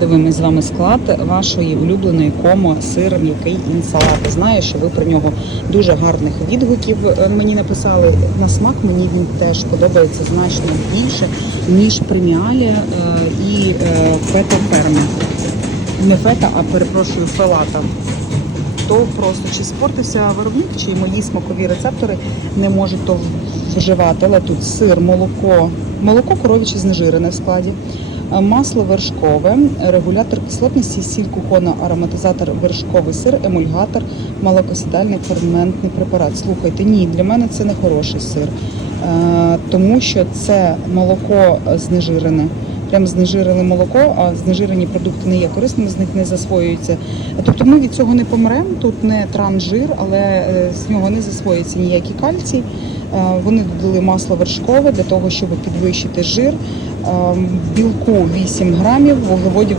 подивимось з вами склад вашої улюбленої комо сир м'який інсалат. Знаю, що ви про нього дуже гарних відгуків е, мені написали. На смак мені він теж подобається значно більше, ніж преміалі е, і е, фета ферми. Не фета, а перепрошую, фелата. То просто чи спортився виробник, чи мої смакові рецептори не можуть то вживати. Але тут сир, молоко, молоко коров'яче знежирене в складі, масло вершкове, регулятор кислотності, сіль кухона, ароматизатор, вершковий сир, емульгатор, молокосідальний ферментний препарат. Слухайте, ні, для мене це не хороший сир, е, тому що це молоко знежирене. Прям знежирили молоко, а знежирені продукти не є корисними, з них не засвоюються. Тобто ми від цього не помремо. Тут не транжир, але е, з нього не засвоюється ніякий кальцій. Е, Вони додали масло вершкове для того, щоб підвищити жир. Е, Білку 8 грамів, вуглеводів